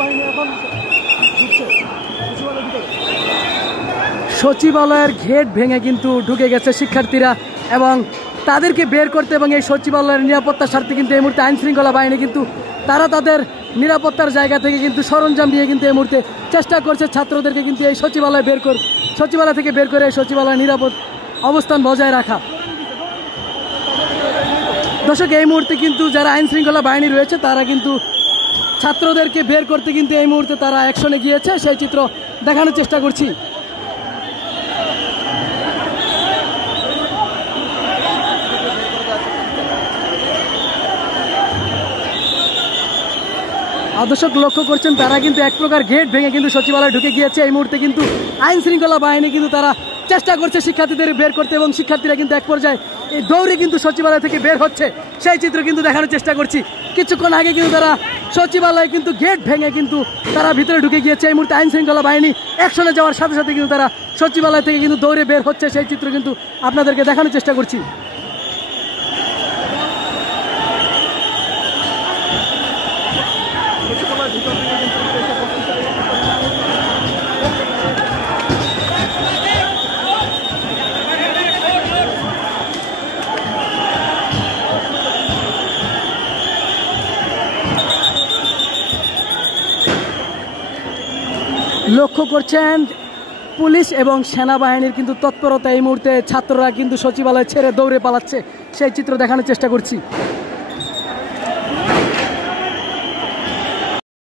বাহিনী এখন সচিবালয়ের গেট ভেঙে কিন্তু ঢুকে গেছে শিক্ষার্থীরা এবং তাদেরকে বের করতে এবং এই সচিবালয়ের নিরাপত্তার স্বার্থে কিন্তু এই মুহূর্তে আইনশৃঙ্খলা বাহিনী কিন্তু তারা তাদের নিরাপত্তার জায়গা থেকে কিন্তু সরঞ্জাম দিয়ে কিন্তু এই মুহূর্তে চেষ্টা করছে ছাত্রদেরকে কিন্তু এই সচিবালয় থেকে বের করে এই সচিবালয় নিরাপদ অবস্থান বজায় রাখা। দর্শক, এই মুহূর্তে কিন্তু যারা আইনশৃঙ্খলা বাহিনী রয়েছে তারা কিন্তু ছাত্রদেরকে বের করতে কিন্তু এই মুহূর্তে তারা অ্যাকশনে গিয়েছে, সেই চিত্র দেখানোর চেষ্টা করছি। দর্শক লক্ষ্য করছেন তারা কিন্তু এক প্রকার গেট ভেঙে কিন্তু সচিবালয়ে ঢুকে গিয়েছে। এই মুহূর্তে কিন্তু আইন শৃঙ্খলা বাহিনী কিন্তু তারা চেষ্টা করছে শিক্ষার্থীদের বের করতে এবং শিক্ষার্থীরা কিন্তু এক পর্যায়ে এই দৌড়ে কিন্তু সচিবালয় থেকে বের হচ্ছে, সেই চিত্র কিন্তু দেখানোর চেষ্টা করছি। কিছুক্ষণ আগে কিন্তু তারা সচিবালয়ে কিন্তু গেট ভেঙে কিন্তু তারা ভিতরে ঢুকে গিয়েছে। এই মুহূর্তে আইন শৃঙ্খলা বাহিনী অ্যাকশনে যাওয়ার সাথে সাথে কিন্তু তারা সচিবালয় থেকে কিন্তু দৌড়ে বের হচ্ছে, সেই চিত্র কিন্তু আপনাদেরকে দেখানোর চেষ্টা করছি। লক্ষ্য করছেন পুলিশ এবং সেনাবাহিনীর কিন্তু তৎপরতা। এই মুহূর্তে ছাত্ররা কিন্তু সচিবালয় ছেড়ে দৌড়ে পালাচ্ছে, সেই চিত্র দেখানোর চেষ্টা করছি।